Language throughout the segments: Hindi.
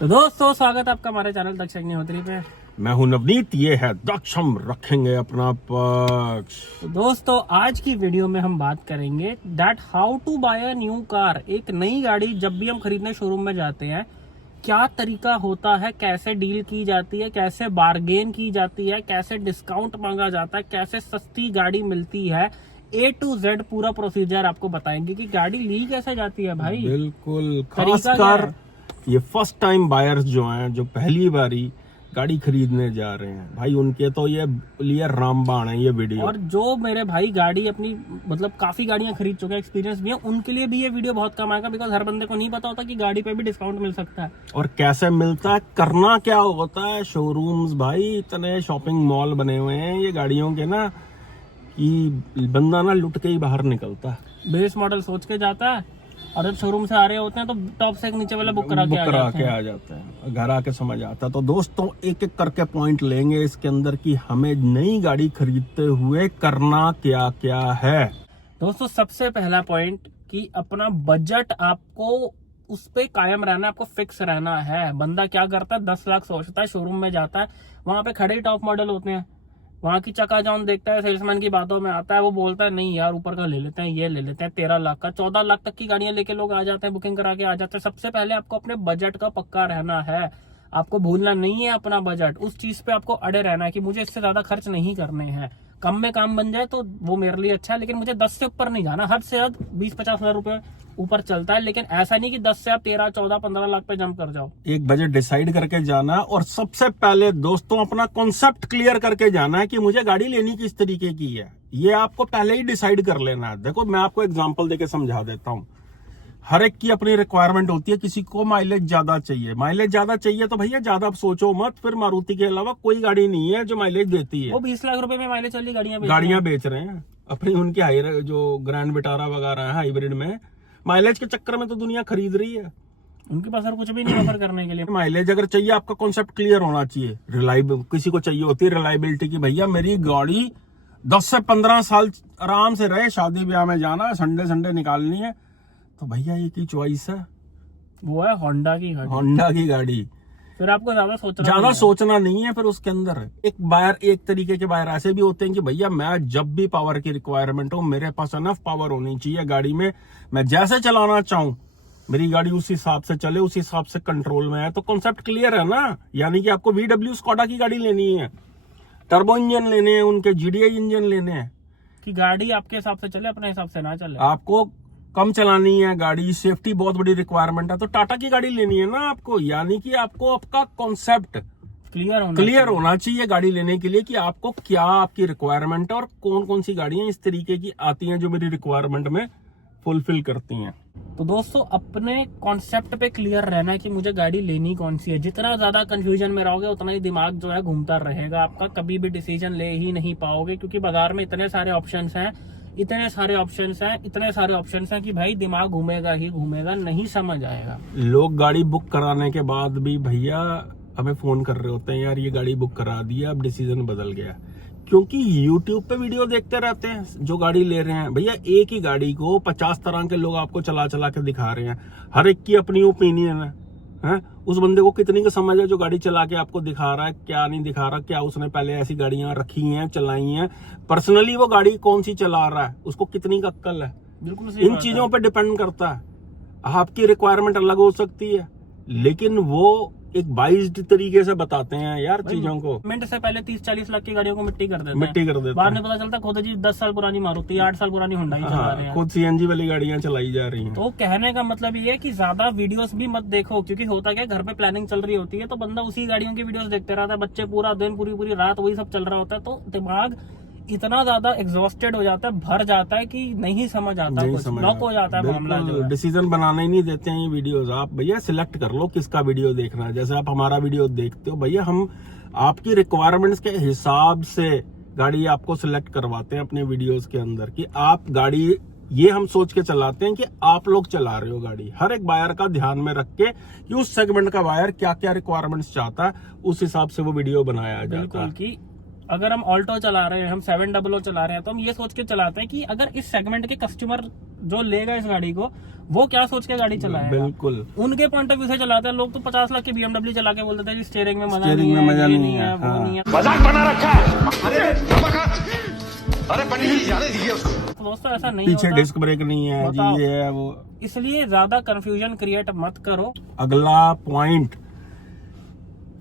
तो दोस्तों स्वागत है आपका हमारे चैनल दक्ष अग्निहोत्री पे। मैं हूं नवनीत, ये है दक्ष, हम रखेंगे अपना पक्ष। तो दोस्तों आज की वीडियो में हम बात करेंगे that how to buy a new car. एक नई गाड़ी जब भी हम खरीदने शोरूम में जाते हैं क्या तरीका होता है, कैसे डील की जाती है, कैसे बार्गेन की जाती है, कैसे डिस्काउंट मांगा जाता है, कैसे सस्ती गाड़ी मिलती है, A to Z पूरा प्रोसीजर आपको बताएंगे कि गाड़ी ली कैसे जाती है भाई। बिल्कुल, तरीका क्या खासकर है? ये फर्स्ट टाइम बायर्स जो हैं, जो पहली बारी गाड़ी खरीदने जा रहे हैं भाई, उनके तो ये लिए रामबाण है ये वीडियो। और जो मेरे भाई गाड़ी अपनी मतलब काफी गाड़ियां खरीद चुके हैं, एक्सपीरियंस भी है, उनके लिए भी ये वीडियो बहुत काम आएगा। बिकॉज हर बंदे को नहीं पता होता कि गाड़ी पे भी डिस्काउंट मिल सकता है और कैसे मिलता है, करना क्या होता है। शोरूम्स भाई इतने शॉपिंग मॉल बने हुए हैं ये गाड़ियों के ना, कि बंदा ना लुट के ही बाहर निकलता है। बेस मॉडल सोच के जाता है और जब शोरूम से आ रहे होते हैं तो टॉप से नीचे वाला बुक करा के आ जाते हैं। घर आके समझ आता है। तो दोस्तों एक एक करके पॉइंट लेंगे इसके अंदर कि हमें नई गाड़ी खरीदते हुए करना क्या क्या है। दोस्तों सबसे पहला पॉइंट कि अपना बजट आपको उस पे कायम रहना है, आपको फिक्स रहना है। बंदा क्या करता है, 10 लाख सोचता है, शोरूम में जाता है, वहां पे खड़े ही टॉप मॉडल होते हैं, वहां की चकाचौंध देखता है, सेल्समैन की बातों में आता है, वो बोलता है नहीं यार ऊपर का ले लेते हैं, ये ले लेते हैं। 13 लाख का 14 लाख तक की गाड़ियां लेके लोग आ जाते हैं, बुकिंग करा के आ जाते हैं। सबसे पहले आपको अपने बजट का पक्का रहना है, आपको भूलना नहीं है अपना बजट। उस चीज पे आपको अड़े रहना है कि मुझे इससे ज्यादा खर्च नहीं करने हैं। कम में काम बन जाए तो वो मेरे लिए अच्छा है, लेकिन मुझे 10 से ऊपर नहीं जाना। हद से हद 20-50 हजार रुपए ऊपर चलता है, लेकिन ऐसा नहीं कि 10 से आप 13, 14, 15 लाख पे जंप कर जाओ। एक बजट डिसाइड करके जाना, और सबसे पहले दोस्तों अपना कॉन्सेप्ट क्लियर करके जाना है कि मुझे गाड़ी लेनी किस तरीके की है। ये आपको पहले ही डिसाइड कर लेना है। देखो मैं आपको एग्जांपल देके समझा देता हूँ। हर एक की अपनी रिक्वायरमेंट होती है। किसी को माइलेज ज्यादा चाहिए, माइलेज ज्यादा चाहिए तो भैया ज्यादा सोचो मत, फिर मारुति के अलावा कोई गाड़ी नहीं है जो माइलेज देती है। वो 20 लाख रुपए में माइलेज वाली गाड़ियां बेच रहे हैं अपनी, उनकी हाई जो ग्रैंड विटारा वगैरह है हाइब्रिड में, माइलेज के चक्कर में तो दुनिया खरीद रही है। उनके पास और कुछ भी नहीं ऑफर करने के लिए। माइलेज अगर चाहिए, आपका कॉन्सेप्ट क्लियर होना चाहिए। रिलायबल किसी को चाहिए होती है रिलायबिलिटी की, भैया मेरी गाड़ी 10 से 15 साल आराम से रहे, शादी ब्याह में जाना, संडे निकालनी है, तो भैया एक ही चॉइस है, वो है होंडा की गाड़ी। फिर आपको ज्यादा सोचना नहीं है। फिर उसके अंदर एक तरीके के बायर ऐसे भी होते हैं कि भैया मैं जब भी पावर की रिक्वायरमेंट हो, मेरे पास इनफ पावर होनी चाहिए गाड़ी में, मैं जैसे चलाना चाहूं मेरी गाड़ी उस हिसाब से चले, उस हिसाब से कंट्रोल में है। तो कॉन्सेप्ट क्लियर है ना। यानी कि आपको VW स्कोडा की गाड़ी लेनी है, टर्बो इंजन लेने हैं, उनके GDI इंजन लेने हैं, कि गाड़ी आपके हिसाब से चले, अपने हिसाब से ना चले। आपको कम चलानी है गाड़ी, सेफ्टी बहुत बड़ी रिक्वायरमेंट है, तो टाटा की गाड़ी लेनी है ना आपको। यानी कि आपको आपका कॉन्सेप्ट क्लियर होना चाहिए गाड़ी लेने के लिए कि आपको क्या आपकी रिक्वायरमेंट है और कौन कौन सी गाड़ियां इस तरीके की आती हैं जो मेरी रिक्वायरमेंट में फुलफिल करती हैं। तो दोस्तों अपने कॉन्सेप्ट पे क्लियर रहना है कि मुझे गाड़ी लेनी कौन सी है। जितना ज्यादा कंफ्यूजन में रहोगे उतना ही दिमाग जो है घूमता रहेगा, आपका कभी भी डिसीजन ले ही नहीं पाओगे। क्योंकि बाजार में इतने सारे ऑप्शंस हैं कि भाई दिमाग घूमेगा ही घूमेगा, नहीं समझ आएगा। लोग गाड़ी बुक कराने के बाद भी भैया हमें फोन कर रहे होते हैं, यार ये गाड़ी बुक करा दी, अब डिसीजन बदल गया। क्योंकि YouTube पे वीडियो देखते रहते हैं जो गाड़ी ले रहे हैं। भैया एक ही गाड़ी को 50 तरह के लोग आपको चला के दिखा रहे हैं, हर एक की अपनी ओपिनियन है। उस बंदे को कितनी का समझ है जो गाड़ी चला के आपको दिखा रहा है, क्या नहीं दिखा रहा, क्या उसने पहले ऐसी गाड़ियां रखी हैं, चलाई हैं, पर्सनली वो गाड़ी कौन सी चला रहा है, उसको कितनी का अक्ल है। बिल्कुल इन चीजों पे डिपेंड करता है। आपकी रिक्वायरमेंट अलग हो सकती है, लेकिन वो एक बाइज्ड तरीके से बताते हैं यार चीजों को। मिनट से पहले 30-40 लाख की गाड़ियों को मिट्टी कर देते हैं। बाद में पता चलता खुद जी 10 साल पुरानी मारुति, 8 साल पुरानी होंडा ही चला रहे हैं। खुद CNG वाली गाड़ियां चलाई जा रही हैं। तो कहने का मतलब ये है कि ज्यादा वीडियोस भी मत देखो, क्योंकि होता क्या, घर पे प्लानिंग चल रही होती है तो बंदा उसी गाड़ियों की वीडियोस देखते रहता है। बच्चे पूरा दिन पूरी रात वही सब चल रहा होता है, तो दिमाग इतना ज्यादा एग्जॉस्टेड हो जाता है, भर जाता है कि नहीं समझ आता, लॉक हो जाता है मामला। जो डिसीजन बनाने ही नहीं देते हैं ये वीडियोस। आप भैया सिलेक्ट कर लो किसका वीडियो देखना है। जैसे आप हमारा वीडियो देखते हो भैया, हम आपकी रिक्वायरमेंट्स के हिसाब से गाड़ी आपको सिलेक्ट करवाते हैं अपने वीडियोस के अंदर, कि आप गाड़ी, ये हम सोच के चलाते हैं कि आप लोग चला रहे हो गाड़ी। हर एक बायर का ध्यान में रख के कि उस सेगमेंट का बायर क्या क्या रिक्वायरमेंट्स चाहता है, उस हिसाब से वो वीडियो बनाया जाता है। कि अगर हम ऑल्टो चला रहे हैं, हम 700 चला रहे हैं, तो हम ये सोच के चलाते हैं कि अगर इस सेगमेंट के कस्टमर जो लेगा इस गाड़ी को, वो क्या सोच के गाड़ी चलाएगा। बिल्कुल उनके पॉइंट ऑफ व्यू से चलाते हैं। लोग तो 50 लाख की BMW चला के बोलते थे कि स्टीयरिंग में मजा स्टीयरिंग नहीं में है, मजा ये नहीं है, वो हाँ। नहीं है। मजाक बना रखा है। अरे पंडित जी जाने दीजिए उसको। तो दोस्तों ऐसा नहीं पीछे होता। डिस्क ब्रेक नहीं है जी, बताओ। ये है वो। इसलिए ज्यादा कंफ्यूजन क्रिएट मत करो। अगला पॉइंट,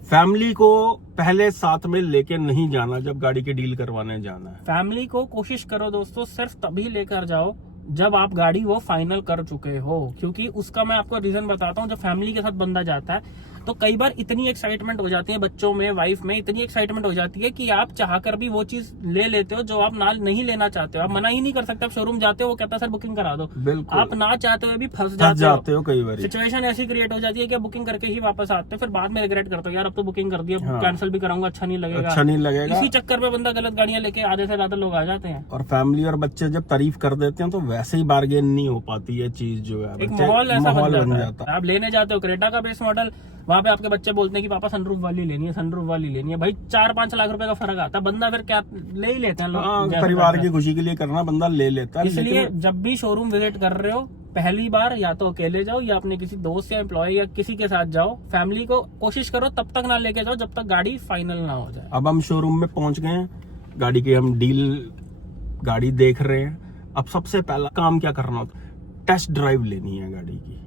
फैमिली को पहले साथ में लेके नहीं जाना जब गाड़ी की डील करवाने जाना है। फैमिली को कोशिश करो दोस्तों सिर्फ तभी लेकर जाओ जब आप गाड़ी वो फाइनल कर चुके हो, क्योंकि उसका मैं आपको रीजन बताता हूँ। जब फैमिली के साथ बंदा जाता है तो कई बार इतनी एक्साइटमेंट हो जाती है बच्चों में, वाइफ में इतनी एक्साइटमेंट हो जाती है कि आप चाहकर भी वो चीज ले लेते हो जो आप ना नहीं लेना चाहते हो। आप मना ही नहीं कर सकते। आप शोरूम जाते हो, वो कहता है सर बुकिंग करा दो। बिल्कुल। आप ना चाहते हुए भी फंस जाते जाते हो। कई बार। सिचुएशन ऐसी क्रिएट हो जाती है कि आप बुकिंग करके ही वापस आते हो, फिर बाद में रिग्रेट करते हो यार अब तो बुकिंग कर दी, हाँ। कैंसिल भी कराऊंगा, अच्छा नहीं लगेगा। अच्छा नहीं लगेगा। इसी चक्कर में बंदा गलत गाड़ियां लेके आधे से ज्यादा लोग आ जाते हैं। और फैमिली और बच्चे जब तारीफ कर देते हैं तो वैसे ही बार्गेन नहीं हो पाती है चीज, जो है एक बच्चे- माहौल ऐसा बन बन जाता है। आप लेने जाते हो क्रेटा का बेस मॉडल, वहाँ पे आपके बच्चे बोलते हैं कि पापा सनरूफ वाली लेनी है, सनरूफ वाली लेनी है। भाई 4-5 लाख रुपए का फर्क आता है, बंदा फिर क्या ले ही लेते हैं लोग। हाँ, जैसे परिवार तैसे। की खुशी के लिए करना बंदा ले लेता है। इसलिए लेकिन जब भी शोरूम विजिट कर रहे हो पहली बार या तो अकेले जाओ या अपने किसी दोस्त या एम्प्लॉय या किसी के साथ जाओ। फैमिली को कोशिश करो तब तक ना लेके जाओ जब तक गाड़ी फाइनल ना हो जाए। अब हम शोरूम में पहुंच गए हैं, गाड़ी की हम गाड़ी देख रहे हैं। अब सबसे पहला काम क्या करना होता है, टेस्ट ड्राइव लेनी है गाड़ी की।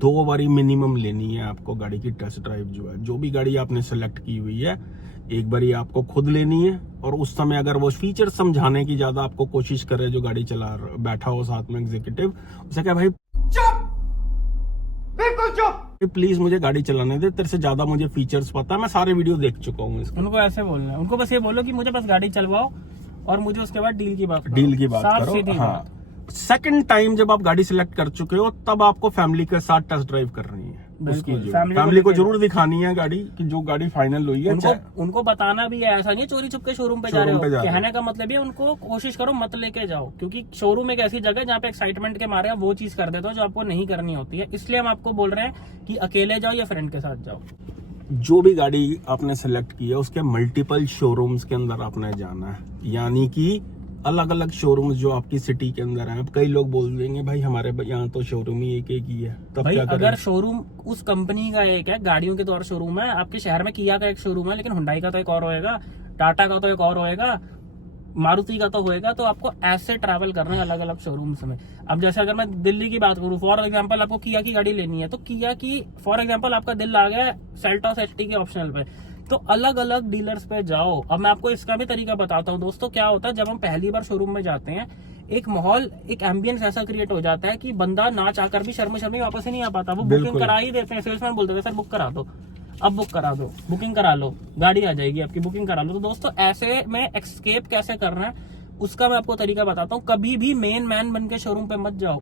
2 बारी मिनिमम लेनी है आपको गाड़ी की टेस्ट ड्राइव। जो है जो भी गाड़ी आपने सेलेक्ट की हुई है, एक बारी आपको खुद लेनी है। और उस समय अगर वो फीचर समझाने की ज्यादा आपको कोशिश करे, जो गाड़ी बैठा हो साथ में एग्जीक्यूटिव, उसे क्या भाई चुप, बिल्कुल चुप। प्लीज मुझे गाड़ी चलाने दे, तेरे से ज्यादा मुझे फीचर्स पता है, मैं सारे वीडियो देख चुका हूँ इसके। उनको ऐसे बोलना है, उनको बस ये बोलो कि मुझे बस गाड़ी चलवाओ और मुझे उसके बाद डील की बात करो। डील की बात साफ करो। सीधी हाँ, बात। सेकंड टाइम जब आप गाड़ी सिलेक्ट कर चुके हो तब आपको फैमिली के साथ टेस्ट ड्राइव करनी है। उसकी बिल्कुल, जो फैमिली फैमिली को लेके जरूर दिखानी है गाड़ी की जो गाड़ी फाइनल हुई है। उनको बताना भी है, ऐसा नहीं है चोरी छुप के शोरूम पे जा रहे शोरूम पे जा हो। रहे हो। कहने का मतलब ये उनको कोशिश करो मत लेके जाओ, क्योंकि शोरूम एक ऐसी जगह है जहाँ पे एक्साइटमेंट के मारे आप वो चीज कर देते हो जो आपको नहीं करनी होती है। इसलिए हम आपको बोल रहे हैं कि अकेले जाओ या फ्रेंड के साथ जाओ। जो भी गाड़ी आपने सेलेक्ट की है उसके मल्टीपल शोरूम्स के अंदर आपने जाना है, यानी कि अलग अलग शोरूम्स जो आपकी सिटी के अंदर हैं। अब कई लोग बोल देंगे भाई हमारे यहाँ तो शोरूम ही एक ही है, तब भाई क्या करें? अगर शोरूम उस कंपनी का एक है, गाड़ियों के तो और शोरूम है। आपके शहर में किया का एक शोरूम है, लेकिन हुंडई का तो एक और होएगा, टाटा का तो एक और होएगा, मारुति का तो होएगा। तो आपको ऐसे ट्रैवल करना है अलग अलग शोरूम्स में। अब जैसे अगर मैं दिल्ली की बात करूं, फॉर एग्जांपल आपको किया की गाड़ी लेनी है, तो किया की फॉर एग्जांपल आपका दिल आ गया सेल्टॉस एचटी के ऑप्शनल पे, तो अलग अलग डीलर्स पे जाओ। अब मैं आपको इसका भी तरीका बताता हूँ दोस्तों। क्या होता है जब हम पहली बार शोरूम में जाते हैं, एक माहौल, एक एम्बियंस ऐसा क्रिएट हो जाता है कि बंदा ना चाहकर भी शर्म वापस ही नहीं आ पाता। वो बुकिंग बिल्कुल। करा ही देते हैं। सेल्समैन बोलते हैं सर बुक करा दो, अब बुक करा दो, बुकिंग करा लो, गाड़ी आ जाएगी आपकी, बुकिंग करा लो। तो दोस्तों ऐसे में एक्सकेप कैसे करना है उसका मैं आपको तरीका बताता हूँ। कभी भी मेन मैन बन के शोरूम पे मत जाओ।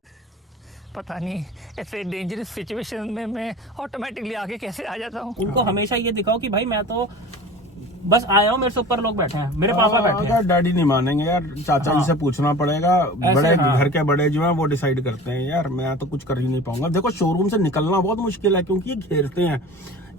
पता नहीं ऐसे डेंजरस सिचुएशन में मैं ऑटोमेटिकली आगे कैसे आ जाता हूँ। उनको हमेशा ये दिखाओ कि भाई मैं तो बस आया हूँ, मेरे से ऊपर लोग बैठे हैं, मेरे पापा बैठे हैं। अगर डैडी नहीं मानेंगे यार, चाचा जी से पूछना पड़ेगा। बड़े हाँ। घर के बड़े जो हैं वो डिसाइड करते हैं। यार मैं तो कुछ कर ही नहीं पाऊंगा। देखो शोरूम से निकलना बहुत मुश्किल है क्योंकि ये घेरते हैं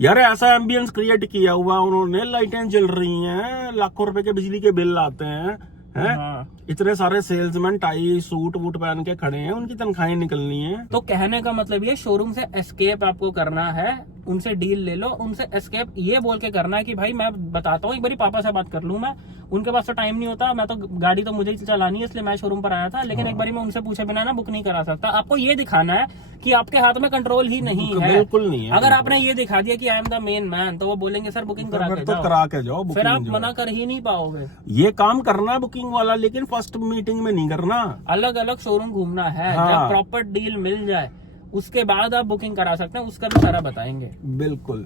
यार। ऐसा एम्बियंस क्रिएट किया हुआ उन्होंने, लाइटें जल रही हैं, लाखों रुपए के बिजली के बिल आते हैं। हाँ। इतने सारे सेल्समैन टाई सूट वूट पहन के खड़े हैं, उनकी तनख्वाहें निकलनी है। तो कहने का मतलब ये शोरूम से एस्केप आपको करना है, उनसे डील ले लो, उनसे एस्केप ये बोल के करना है कि भाई मैं बताता हूँ, एक बारी पापा से बात कर लूँ मैं, उनके पास तो टाइम नहीं होता, मैं तो गाड़ी तो मुझे ही चलानी है इसलिए मैं शोरूम पर आया था, लेकिन एक बारी मैं उनसे पूछे बिना ना बुक नहीं करा सकता। आपको ये दिखाना है कि आपके हाथ में कंट्रोल ही नहीं है। बिल्कुल नहीं है। अगर आपने ये दिखा दिया कि I am the main man, तो वो बोलेंगे सर बुकिंग करा के तो जाओ, करा के जाओ। फिर आप बुकिंग जो मना कर ही नहीं पाओगे। ये काम करना है बुकिंग वाला, लेकिन फर्स्ट मीटिंग में नहीं करना। अलग अलग शोरूम घूमना है। हाँ। जब प्रॉपर डील मिल जाए उसके बाद आप बुकिंग करा सकते हैं, उसका भी सारा बताएंगे। बिल्कुल।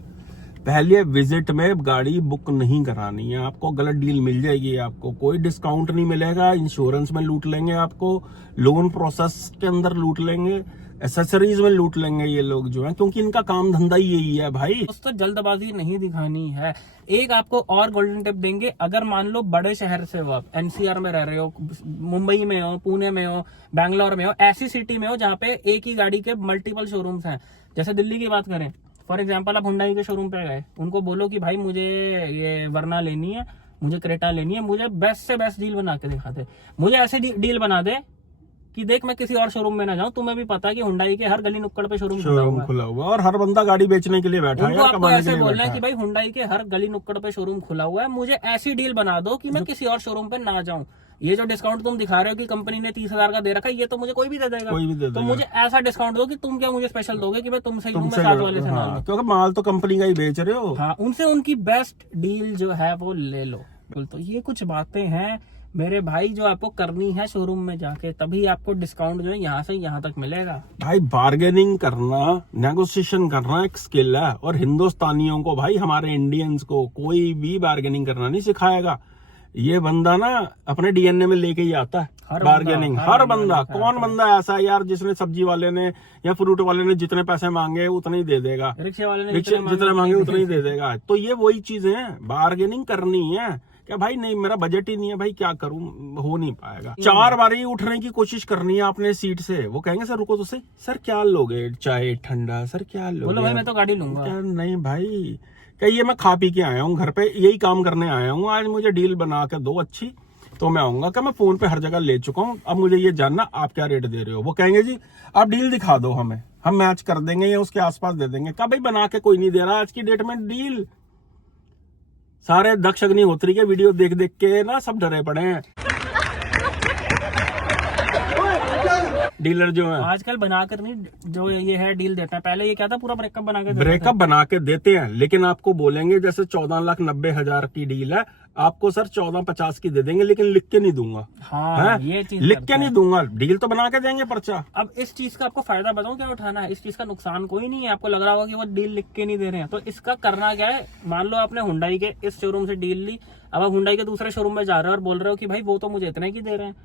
पहले विजिट में गाड़ी बुक नहीं करानी है। आपको गलत डील मिल जाएगी, आपको कोई डिस्काउंट नहीं मिलेगा, इंश्योरेंस में लूट लेंगे आपको, लोन प्रोसेस के अंदर लूट लेंगे, एसेसरीज में लूट लेंगे ये लोग जो है, क्योंकि इनका काम धंधा ही यही है भाई। दोस्तों जल्दबाजी नहीं दिखानी है। एक आपको और गोल्डन टिप देंगे, अगर मान लो बड़े शहर से हो, आप एनसीआर में रह रहे हो, मुंबई में हो, पुणे में हो, बैंगलोर में हो, ऐसी सिटी में हो जहाँ पे एक ही गाड़ी के मल्टीपल शोरूम्स हैं। जैसे दिल्ली की बात करें, फॉर एग्जाम्पल आप हुंडई के शोरूम पे गए, उनको बोलो कि भाई मुझे ये वरना लेनी है, मुझे क्रेटा लेनी है, मुझे बेस्ट से बेस्ट डील बना के दिखा दे, मुझे ऐसे डील बना दे कि देख मैं किसी और शोरूम में ना जाऊं। तुम्हें भी पता है कि हुंडई के हर गली नुक्कड़ पे शोरूम खुला हुआ और हर बंदा गाड़ी बेचने के लिए बैठा है, उनको आपको कमाने के ऐसे लिए बोलना बैठा है है। कि भाई हुंडई के हर गली नुक्कड़ पे शोरूम खुला हुआ है, मुझे ऐसी डील बना दो कि मैं किसी और शोरूम पे ना जाऊं। ये जो डिस्काउंट तुम दिखा रहे हो कि कंपनी ने 30,000 का दे रखा है, ये तो मुझे कोई भी दे देगा। कोई भी दे तो देगा। मुझे ऐसा डिस्काउंट दो कि तुम क्या मुझे स्पेशल दोगे कि मैं तुमसे ही लूं, मैं साथ वाले से ना लूं। क्योंकि माल तो कंपनी का ही बेच रहे हो। हाँ, उनसे उनकी बेस्ट डील जो है वो ले लो। तो ये कुछ बातें हैं मेरे भाई जो आपको करनी है शोरूम में जाके, तभी आपको डिस्काउंट जो है यहाँ से यहाँ तक मिलेगा। भाई बार्गेनिंग करना, नेगोशिएशन करना एक स्किल है, और हिंदुस्तानियों को भाई, हमारे इंडियंस को कोई भी बार्गेनिंग करना नहीं सिखाएगा। ये बंदा ना अपने डीएनए में लेके ही आता है बार्गेनिंग। हर बंदा कौन बंदा ऐसा है यार जिसने सब्जी वाले ने या फ्रूट वाले ने जितने पैसे मांगे उतने ही दे देगा, रिक्शे वाले ने जितने मांगे उतने ही दे देगा। तो ये वही चीजें हैं, बार्गेनिंग करनी है। क्या भाई नहीं, मेरा बजट ही नहीं है भाई, क्या करूं, हो नहीं पाएगा। 4 बार ही उठने की कोशिश करनी है आपने सीट से, वो कहेंगे सर रुको तो सही, सर क्या लोगे, चाय ठंडा, सर क्या लोगे, बोलो भाई मैं तो गाड़ी लूंगा। क्या नहीं भाई, क्या ये मैं खा पी के आया हूँ, घर पे यही काम करने आया हूँ, आज मुझे डील बना के दो अच्छी तो मैं आऊंगा। क्या मैं फोन पे हर जगह ले चुका हूँ, अब मुझे ये जानना आप क्या रेट दे रहे हो। वो कहेंगे जी आप डील दिखा दो हमें, हम मैच कर देंगे या उसके आसपास दे देंगे। क्या भाई बना के कोई नहीं दे रहा आज की डेट में डील। सारे दक्ष अग्निहोत्री के वीडियो देख देख के ना सब डरे पड़े हैं डीलर जो है। आजकल बनाकर नहीं, जो ये है डील देता है, पहले ये क्या था, पूरा ब्रेकअप बना के देता ब्रेकअप बना के देते हैं, लेकिन आपको बोलेंगे जैसे 14,90,000 की डील है, आपको सर 14,50 की दे देंगे, लेकिन लिख के नहीं दूंगा। था। हाँ, हैं? ये चीज लिख करते के हैं। नहीं दूंगा, डील तो बना के देंगे पर्चा। अब इस चीज का आपको फायदा बताऊं क्या उठाना है, इस चीज का नुकसान कोई नहीं है। आपको लग रहा होगा कि वो डील लिख के नहीं दे रहे हैं, तो इसका करना क्या है, मान लो आपने हुंडई के इस शोरूम से डील ली, अब आप हुंडई के दूसरे शोरूम में जा रहे हो और बोल रहे हो कि भाई वो तो मुझे इतने की दे रहे हैं,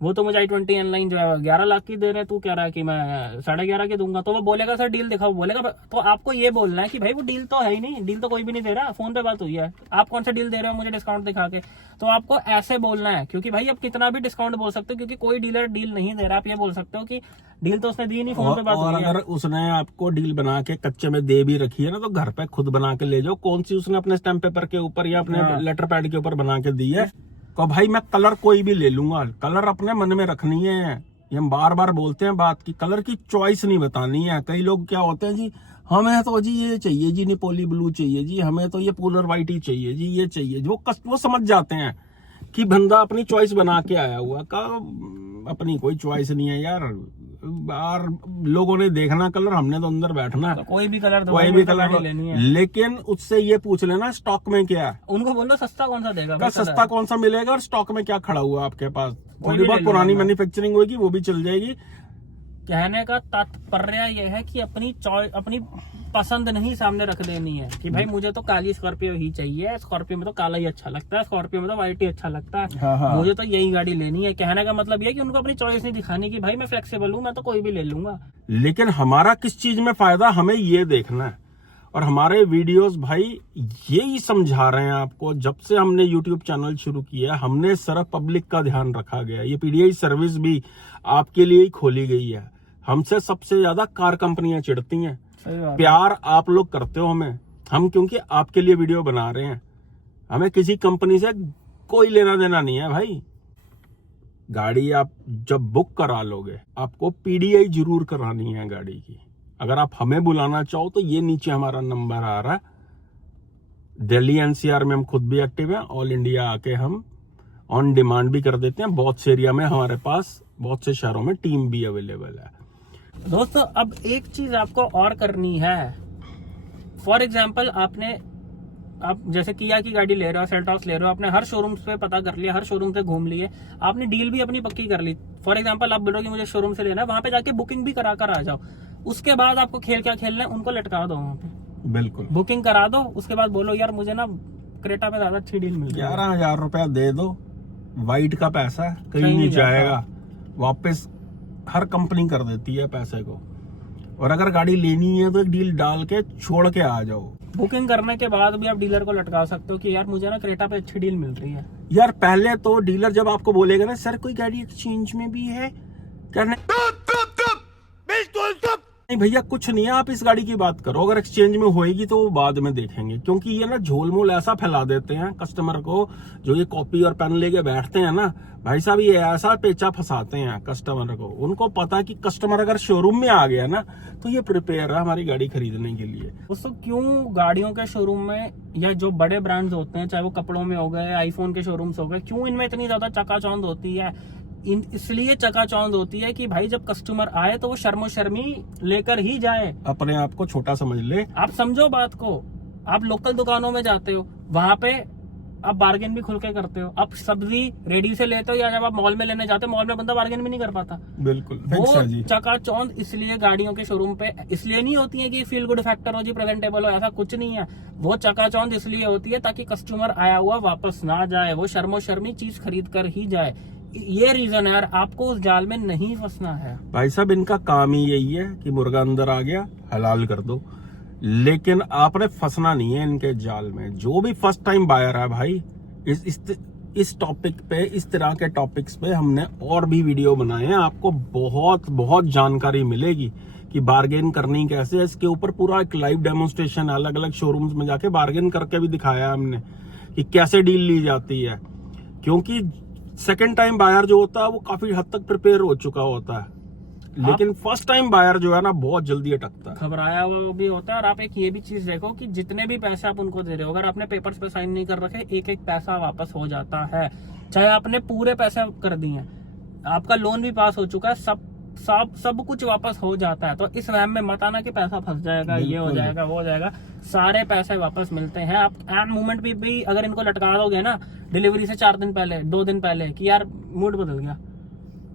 वो तो मुझे i20 N-Line जो है 11 लाख की दे रहे हैं, तू कह रहा है कि मैं 11.5 की दूंगा। तो वो बोलेगा सर डील दिखाओ, बोलेगा। तो आपको ये बोलना है कि भाई वो डील तो है ही नहीं, डील तो कोई भी नहीं दे रहा, फोन पे बात हुई है, आप कौन सा डील दे रहे हो मुझे डिस्काउंट दिखा के। तो आपको ऐसे बोलना है, क्योंकि भाई आप कितना भी डिस्काउंट बोल सकते हो, क्योंकि कोई डीलर डील नहीं दे रहा। आप ये बोल सकते हो कि डील तो उसने दी नहीं, फोन पे बात और हुई है। अगर उसने आपको डील बना के कच्चे में दे भी रखी है ना, तो घर पे खुद बना के ले जाओ, कौन सी उसने अपने स्टैम्प पेपर के ऊपर या अपने लेटर पैड के ऊपर बना के दी है। तो भाई मैं कलर कोई भी ले लूंगा, कलर अपने मन में रखनी है। ये हम बार बार बोलते हैं बात की, कलर की चॉइस नहीं बतानी है। कई लोग क्या होते हैं जी, हमें तो जी ये चाहिए जी, निपोली ब्लू चाहिए जी, हमें तो ये पोलर व्हाइट ही चाहिए जी, ये चाहिए। वो समझ जाते हैं कि बंदा अपनी चॉइस बना के आया हुआ। का अपनी कोई चॉइस नहीं है यार, बार लोगों ने देखना कलर, हमने तो अंदर बैठना, तो कोई भी कलर दो, कोई भी कलर गाड़ी लेनी है। लेकिन उससे ये पूछ लेना स्टॉक में क्या है, उनको बोलो सस्ता कौन सा देगा, का सस्ता कौन सा मिलेगा और स्टॉक में क्या खड़ा हुआ आपके पास। कोई थोड़ी भी बहुत ले पुरानी लूंगा। मैन्युफैक्चरिंग होगी वो भी चल जाएगी। कहने का तात्पर्य यह है कि अपनी अपनी पसंद नहीं सामने रख देनी है कि भाई मुझे तो काली स्कॉर्पियो ही चाहिए, स्कॉर्पियो में तो काला ही अच्छा लगता है, स्कॉर्पियो में तो व्हाइट ही अच्छा लगता है, हाँ। मुझे तो यही गाड़ी लेनी है। कहने का मतलब ये है कि उनको अपनी चॉइस नहीं दिखानी कि भाई मैं फ्लेक्सिबल हूँ, मैं तो कोई भी ले लूंगा। लेकिन हमारा किस चीज में फायदा, हमें ये देखना है। और हमारे वीडियोस भाई यही समझा रहे हैं आपको। जब से हमने यूट्यूब चैनल शुरू किया, हमने सिर्फ पब्लिक का ध्यान रखा गया। ये पीडीआई सर्विस भी आपके लिए ही खोली गई है। हमसे सबसे ज्यादा कार कंपनियां चिढ़ती हैं, प्यार आप लोग करते हो हमें, हम क्योंकि आपके लिए वीडियो बना रहे हैं। हमें किसी कंपनी से कोई लेना देना नहीं है भाई। गाड़ी आप जब बुक करा लोगे, आपको पीडीआई जरूर करानी है गाड़ी की। अगर आप हमें बुलाना चाहो तो ये नीचे हमारा नंबर आ रहा है। दिल्ली एनसीआर में हम खुद भी एक्टिव हैं, ऑल इंडिया आके हम ऑन डिमांड भी कर देते हैं। बहुत से एरिया में हमारे पास, बहुत से शहरों में टीम भी अवेलेबल है। दोस्तों अब एक चीज आपको और करनी है। फॉर एग्जाम्पल आप जैसे किया की गाड़ी ले रहे हो, सेल्टॉस ले रहे हो, आपने हर शोरूम पे पता कर लिया, हर शोरूम से घूम लिए, आपने डील भी अपनी पक्की कर ली। फॉर एग्जाम्पल आप बोलो कि मुझे शोरूम से लेना है, वहां पे जाके बुकिंग भी करा कर आ जाओ। उसके बाद आपको खेल क्या खेलना है, उनको लटका दो वहां पे, बिल्कुल बुकिंग करा दो। उसके बाद बोलो यार मुझे ना क्रेटा पे ज्यादा अच्छी डील मिल रही है। 11,000 रुपया दे दो, वाइट का पैसा कहीं नहीं जाएगा, वापस हर कंपनी कर देती है पैसे को। और अगर गाड़ी लेनी है तो एक डील डाल के छोड़ के आ जाओ। बुकिंग करने के बाद भी आप डीलर को लटका सकते हो कि यार मुझे ना क्रेटा पे अच्छी डील मिल रही है। यार पहले तो डीलर जब आपको बोलेगा ना, सर कोई गाड़ी एक्सचेंज में भी है, करने नहीं भैया कुछ नहीं है, आप इस गाड़ी की बात करो, अगर एक्सचेंज में होएगी तो वो बाद में देखेंगे, क्योंकि ये ना झोलमोल ऐसा फैला देते हैं कस्टमर को, जो ये कॉपी और पेन लेके बैठते हैं ना भाई साहब, ये ऐसा पेचा फंसाते हैं कस्टमर को। उनको पता है कि कस्टमर अगर शोरूम में आ गया ना तो ये प्रिपेयर है हमारी गाड़ी खरीदने के लिए। दोस्तों क्यों गाड़ियों के शोरूम में या जो बड़े ब्रांड्स होते हैं, चाहे वो कपड़ों में हो गए, आईफोन के शोरूम्स हो गए, क्यों इनमें इतनी ज्यादा चकाचौंध होती है? इसलिए चकाचौंध होती है कि भाई जब कस्टमर आए तो वो शर्मो शर्मी लेकर ही जाए, अपने आप को छोटा समझ ले। आप समझो बात को। आप लोकल दुकानों में जाते हो, वहां पे आप बार्गेन भी खुल के करते हो। आप सब्जी रेडी से लेते हो, या जब आप मॉल में लेने जाते हो, मॉल में बंदा बार्गेन भी नहीं कर पाता। बिल्कुल वो चकाचौंध इसलिए गाड़ियों के शोरूम पे इसलिए नहीं होती है कि फील गुड फैक्टर हो जी, प्रेजेंटेबल हो, ऐसा कुछ नहीं है। वो चकाचौंध इसलिए होती है ताकि कस्टमर आया हुआ वापस ना जाए, वो शर्मो शर्मी चीज खरीद कर ही जाए। ये रीजन है यार, आपको उस जाल में नहीं फंसना है। भाई साहब इनका काम ही यही है कि मुर्गा अंदर आ गया हलाल कर दो, लेकिन आपने फंसना नहीं है इनके जाल में। जो भी फर्स्ट टाइम बायर है भाई, इस टॉपिक पे, इस तरह के टॉपिक्स पे हमने और भी वीडियो बनाए हैं, आपको बहुत बहुत जानकारी मिलेगी कि बार्गेन करनी कैसे है। इसके ऊपर पूरा एक लाइव डेमोन्स्ट्रेशन, अलग अलग शोरूम्स में जाके बार्गेन करके भी दिखाया हमने कि कैसे डील ली जाती है। क्योंकि सेकंड टाइम बायर जो होता है वो काफी हद तक प्रिपेयर हो चुका होता है, लेकिन फर्स्ट टाइम बायर जो है ना बहुत जल्दी अटकता है, घबराया हुआ भी होता है। और आप एक ये भी चीज देखो कि जितने भी पैसे आप उनको दे रहे हो, अगर आपने पेपर्स पे साइन नहीं कर रखे, एक एक पैसा वापस हो जाता है। चाहे आपने पूरे पैसे कर दिए, आपका लोन भी पास हो चुका है, सब कुछ वापस हो जाता है। तो इस वहम में मत आना कि पैसा फंस जाएगा, ये हो जाएगा, वो हो जाएगा। सारे पैसे वापस मिलते हैं। आप एंड मोमेंट भी अगर इनको लटका दोगे ना डिलीवरी से 4 दिन पहले, 2 दिन पहले, कि यार मूड बदल गया,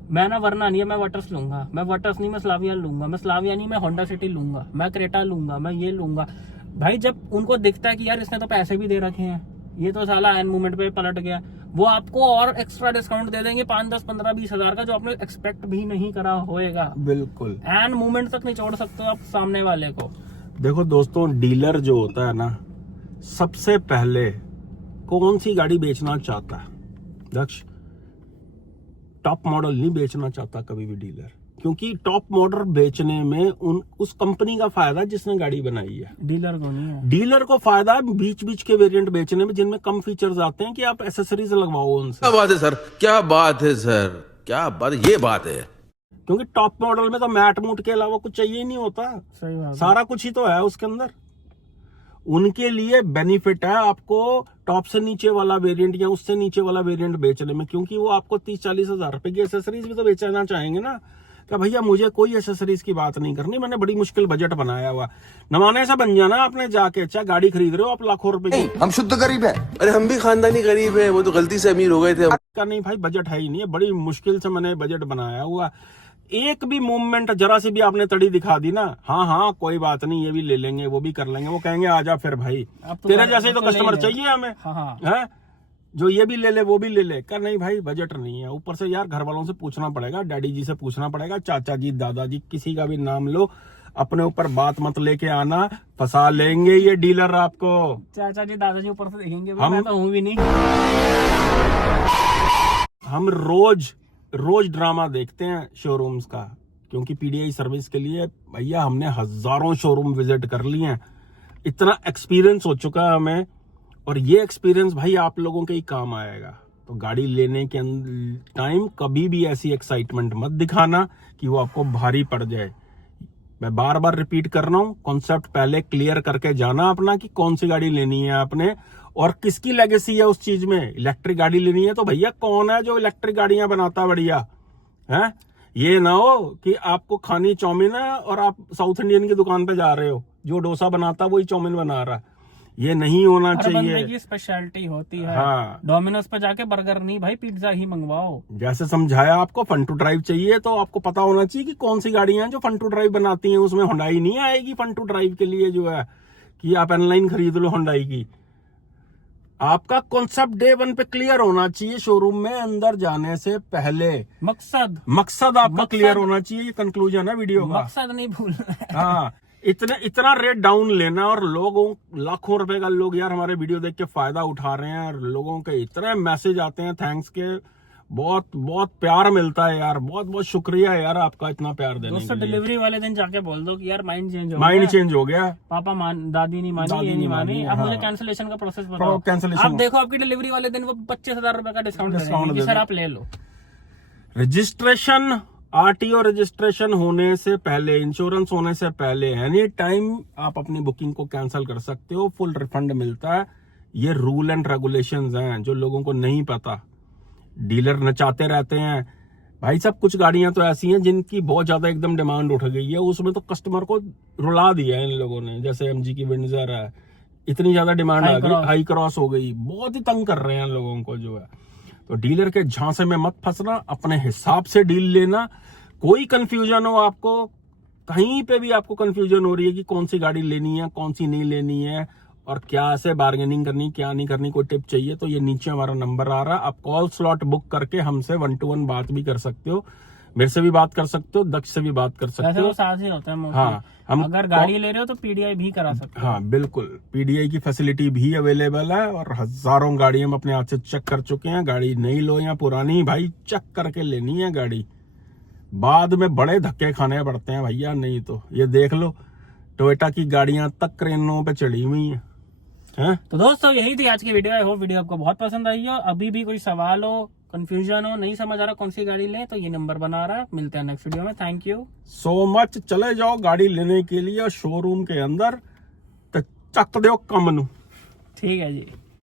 मैं ना वरना नहीं है, मैं वाटर्स लूंगा, मैं वाटर्स नहीं, मैं स्लाविया लूंगा, मैं स्लाविया नहीं, मैं होंडा सिटी लूंगा, मैं क्रेटा लूंगा, मैं ये लूंगा। भाई जब उनको दिखता है कि यार इसने तो पैसे भी दे रखे हैं, ये तो साला एंड मोमेंट पे पलट गया, वो आपको और एक्स्ट्रा डिस्काउंट दे देंगे 5, 10, 15, 20 हजार का, जो आपने एक्सपेक्ट भी नहीं करा होएगा। बिल्कुल एंड मोमेंट तक निचोड़ सकते हो आप सामने वाले को। देखो दोस्तों, डीलर जो होता है ना, सबसे पहले कौन सी गाड़ी बेचना चाहता है? दक्ष, टॉप मॉडल नहीं बेचना चाहता कभी भी डीलर, क्योंकि टॉप मॉडल बेचने में उस कंपनी का फायदा जिसने गाड़ी बनाई है, डीलर को नहीं है। डीलर को फायदा है बीच बीच के वेरिएंट बेचने में जिनमें कम फीचर्स आते हैं, कि आप एसेसरीज लगवाओ उनसे। क्या बात है सर, क्या बात है सर, क्या बात, ये बात है। क्योंकि टॉप मॉडल में तो मैट मूट के अलावा कुछ चाहिए ही नहीं होता, सही बात है। सारा कुछ ही तो है उसके अंदर। उनके लिए बेनिफिट है आपको टॉप से नीचे वाला वेरिएंट या उससे नीचे वाला वेरिएंट बेचने में, क्योंकि वो आपको 30-40 हजार रुपए की एसेसरीज भी तो बेचना चाहेंगे ना। कि भैया मुझे कोई एसेसरीज की बात नहीं करनी, मैंने बड़ी मुश्किल बजट बनाया हुआ, नमाने से बन जाना आपने जाके। चाहे गाड़ी खरीद रहे हो आप लाखों रुपए की, हम शुद्ध गरीब है। अरे हम भी खानदानी गरीब है, वो तो गलती से अमीर हो गए थे। का नहीं भाई, बजट है ही नहीं है, बड़ी मुश्किल से मैंने बजट बनाया हुआ। एक भी मूवमेंट जरा सी भी आपने तड़ी दिखा दी ना, हाँ कोई बात नहीं, ये भी ले लेंगे, वो भी कर लेंगे, वो कहेंगे आजा फिर भाई, तेरे जैसे ही तो कस्टमर चाहिए हमें, है जो ये भी ले ले वो भी ले ले। कर नहीं भाई, बजट नहीं है। ऊपर से यार घर वालों से पूछना पड़ेगा, डैडी जी से पूछना पड़ेगा, चाचा जी, दादाजी, किसी का भी नाम लो, अपने ऊपर बात मत लेके आना, फंसा लेंगे ये डीलर आपको। चाचा जी दादाजी ऊपर से देखेंगे, मैं तो हूँ भी नहीं। हम रोज ड्रामा देखते हैं शोरूम्स का, क्योंकि पीडीआई सर्विस के लिए भैया हमने हजारों शोरूम विजिट कर लिए हैं, इतना एक्सपीरियंस हो चुका है हमें, और ये एक्सपीरियंस भाई आप लोगों के ही काम आएगा। तो गाड़ी लेने के टाइम कभी भी ऐसी एक्साइटमेंट मत दिखाना कि वो आपको भारी पड़ जाए। मैं बार बार रिपीट कर रहा हूँ, कॉन्सेप्ट पहले क्लियर करके जाना अपना कि कौन सी गाड़ी लेनी है आपने और किसकी लेगेसी है उस चीज में। इलेक्ट्रिक गाड़ी लेनी है तो भैया कौन है जो इलेक्ट्रिक गाड़ियां बनाता बढ़िया है। ये ना हो कि आपको खानी चाउमीन है और आप साउथ इंडियन की दुकान पे जा रहे हो, जो डोसा बनाता वही चाउमीन बना रहा, ये नहीं होना चाहिए। बंदे की स्पेशलिटी होती है। हाँ, डोमिनोज पे जाके बर्गर नहीं भाई, पिज्जा ही मंगवाओ। जैसे समझाया आपको, फन टू ड्राइव चाहिए तो आपको पता होना चाहिए कि कौन सी गाड़ियां हैं जो फन टू ड्राइव बनाती हैं। उसमें हुंडई नहीं आएगी फन टू ड्राइव के लिए, जो है कि आप ऑनलाइन खरीद लो हुंडई की। आपका कॉन्सेप्ट डे 1 पे क्लियर होना चाहिए, शोरूम में अंदर जाने से पहले मकसद आपका क्लियर होना चाहिए। ये कंक्लूजन है वीडियो का, मकसद नहीं भूलना। हाँ, इतना रेट डाउन लेना, और लोगों लाखों रुपए का लोग यार हमारे वीडियो देख के फायदा उठा रहे हैं, और लोगों के इतने मैसेज आते हैं थैंक्स के, बहुत बहुत प्यार मिलता है यार, बहुत बहुत शुक्रिया यार आपका इतना प्यार देने दोस्तों के लिए। डिलीवरी वाले दिन जाके बोल दो कि यार माइंड चेंज हो माइंड गया, चेंज हो गया, पापा दादी नहीं मानी, दादी ये नहीं नहीं मानी, मानी, अब मुझे हाँ। कैंसिलेशन का प्रोसेस बताओ। cancellation- अब देखो आपकी डिलीवरी वाले दिन वो 25,000 रुपए का डिस्काउंट डिस्काउंट देंगे कि दे सर दो। आप ले लो। रजिस्ट्रेशन, आरटीओ रजिस्ट्रेशन होने से पहले, इंश्योरेंस होने से पहले एनी टाइम आप अपनी बुकिंग को कैंसिल कर सकते हो, फुल रिफंड मिलता है। ये रूल एंड रेगुलेशंस हैं जो लोगों को नहीं पता, डीलर नचाते रहते हैं। भाई साहब कुछ गाड़ियां तो ऐसी हैं जिनकी बहुत ज्यादा एकदम डिमांड उठ गई है, उसमें तो कस्टमर को रुला दिया है इन लोगों ने। जैसे एमजी की विंडसर है, इतनी ज्यादा डिमांड आ गई, हाई क्रॉस हो गई, बहुत ही तंग कर रहे हैं लोगों को जो है। तो डीलर के झांसे में मत फंसना, अपने हिसाब से डील लेना। कोई कंफ्यूजन हो आपको, कहीं पे भी आपको कंफ्यूजन हो रही है कि कौन सी गाड़ी लेनी है, कौन सी नहीं लेनी है और क्या से बार्गेनिंग करनी, क्या नहीं करनी, कोई टिप चाहिए तो ये नीचे हमारा नंबर आ रहा है। आप कॉल स्लॉट बुक करके हमसे 1-to-1 बात भी कर सकते हो, मेरे से भी बात कर सकते हो, दक्ष से भी बात कर सकते वैसे हो। वो साथ ही होता है mostly। हाँ, हम अगर गाड़ी ले रहे हो तो पीडीआई भी करा सकते हो। हाँ बिल्कुल, पीडीआई की फैसिलिटी भी अवेलेबल है और हजारों गाड़ी हम अपने हाथ से चेक कर चुके हैं। गाड़ी नई लो या पुरानी, भाई चेक करके लेनी है गाड़ी, बाद में बड़े धक्के खाने पड़ते हैं भैया। नहीं तो ये देख लो, टोयोटा की गाड़ियां तक क्रेनों पे चढ़ी हुई हैं। तो दोस्तों यही थी आज की वीडियो। आई होप वीडियो आपको बहुत पसंद आई हो। अभी भी कोई सवाल हो, कंफ्यूजन हो, नहीं समझ आ रहा कौन सी गाड़ी लें, तो ये नंबर बना रहा है। मिलते हैं नेक्स्ट वीडियो में। Thank you so much. चले जाओ गाड़ी लेने के लिए शोरूम के अंदर, तो चक दो कम नू। ठीक है जी।